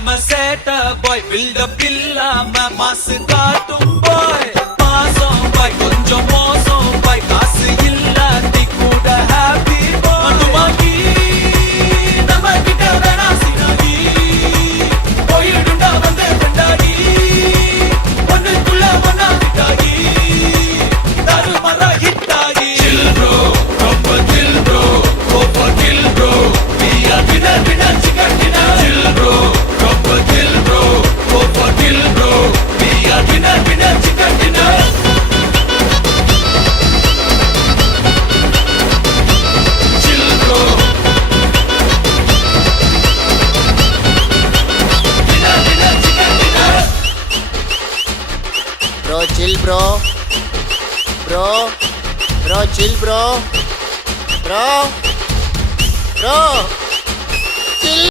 செம சேட்ட பாய் பில்டப் இல்லாம மாசு காட்டும் பாய் மாசம் பாய் கொஞ்சம் மோசம் பாய் காசு இல்லாட்டி கூட ஹாப்பி பாய் துமாக்கி நம்ம கிட்ட வேணா சினாகி போயிடுண்டா வந்து கொண்டாடி ஒண்ணுக்குள்ள ஒன்னா விட்டாகி தாரு மர ஹிட்டாகி chill bro ரொம்ப chill bro over kill bro we are winner chicken dinner chill bro ரொம்ப chill bro over kill bro we are winner chicken dinner chill bro winner chicken dinner Bro, chill, bro. Bro, chill, bro. Bro, chill.